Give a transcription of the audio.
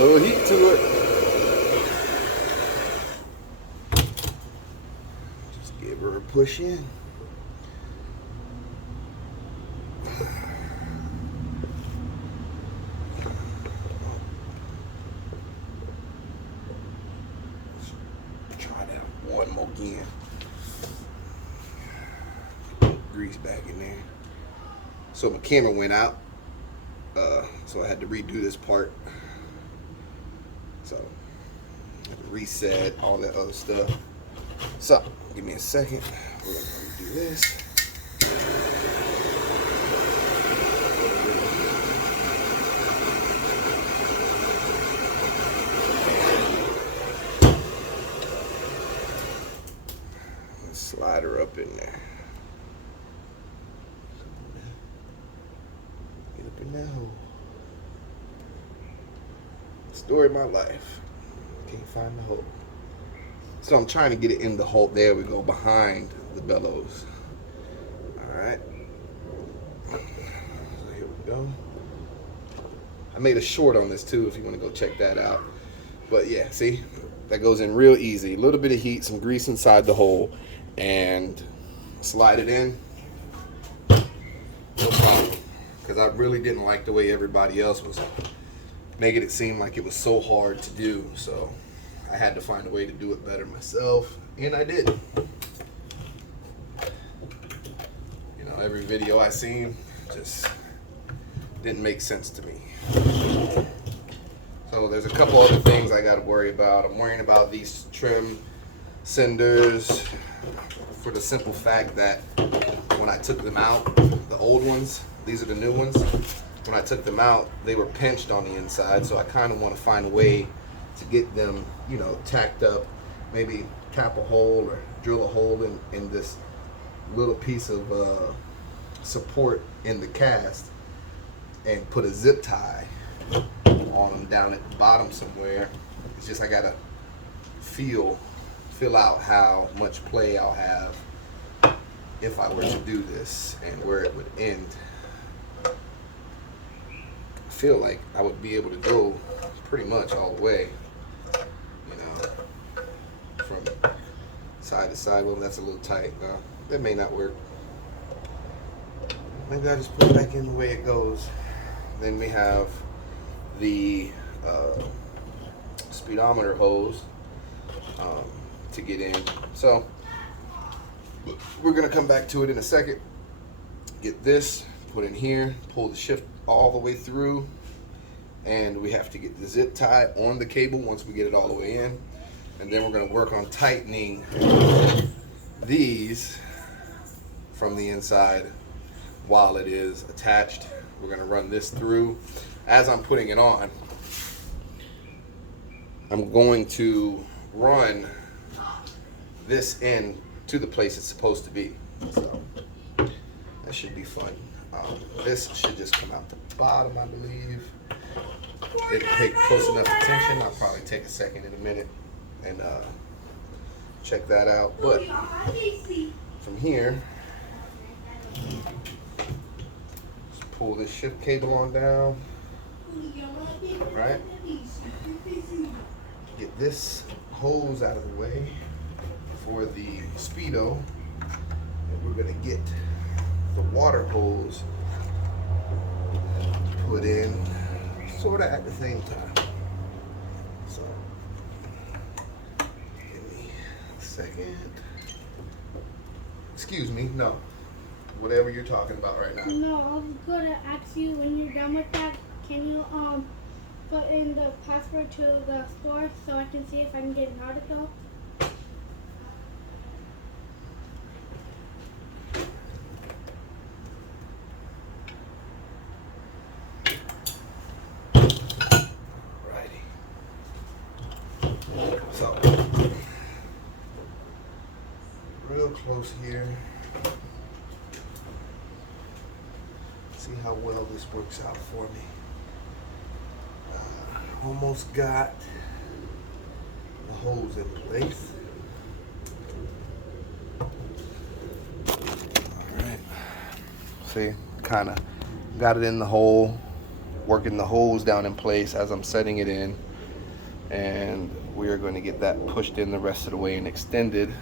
little heat to it. Just give her a push in. Try that one more again. Grease back in there. So my camera went out, so I had to redo this part. So I had to reset all that other stuff. So give me a second. We're gonna do this. Let's slide her up in there. Get up in that hole. Story of my life. Can't find the hole. So I'm trying to get it in the hole. There we go, behind the bellows. Alright. So here we go. I made a short on this too if you want to go check that out. But yeah, see? That goes in real easy. A little bit of heat, some grease inside the hole, and slide it in. No problem. Because I really didn't like the way everybody else was making it seem like it was so hard to do. So I had to find a way to do it better myself, and I did. You know, every video I seen just didn't make sense to me. So there's a couple other things I got to worry about. I'm worrying about these trim cinders for the simple fact that when I took them out, the old ones, these are the new ones, when I took them out, they were pinched on the inside, so I kind of want to find a way to get them, you know, tacked up, maybe tap a hole or drill a hole in this little piece of support in the cast and put a zip tie on them down at the bottom somewhere. It's just I gotta feel out how much play I'll have if I were to do this and where it would end. I feel like I would be able to go pretty much all the way, you know, from side to side. Well, that's a little tight. That may not work. Maybe I just put it back in the way it goes. Then we have the speedometer hose to get in. So we're gonna come back to it in a second. Get this put in here, pull the shift all the way through, and we have to get the zip tie on the cable once we get it all the way in. And then we're gonna work on tightening these from the inside while it is attached. We're gonna run this through. As I'm putting it on, I'm going to run this in to the place it's supposed to be. So that should be fun. This should just come out the bottom, I believe. It'll take close enough attention. I'll probably take a second in a minute and check that out. But from here, just pull this shift cable on down. Right? Get this hose out of the way for the speedo. And we're gonna get the water hose put in sort of at the same time. So give me a second. Excuse me, no. Whatever you're talking about right now. No, I was gonna ask you when you're done with that, can you put in the password to the store so I can see if I can get an article? So, real close here. See how well this works out for me. Almost got the hose in place. Alright. See, kind of got it in the hole, working the hose down in place as I'm setting it in. and we are going to get that pushed in the rest of the way and extended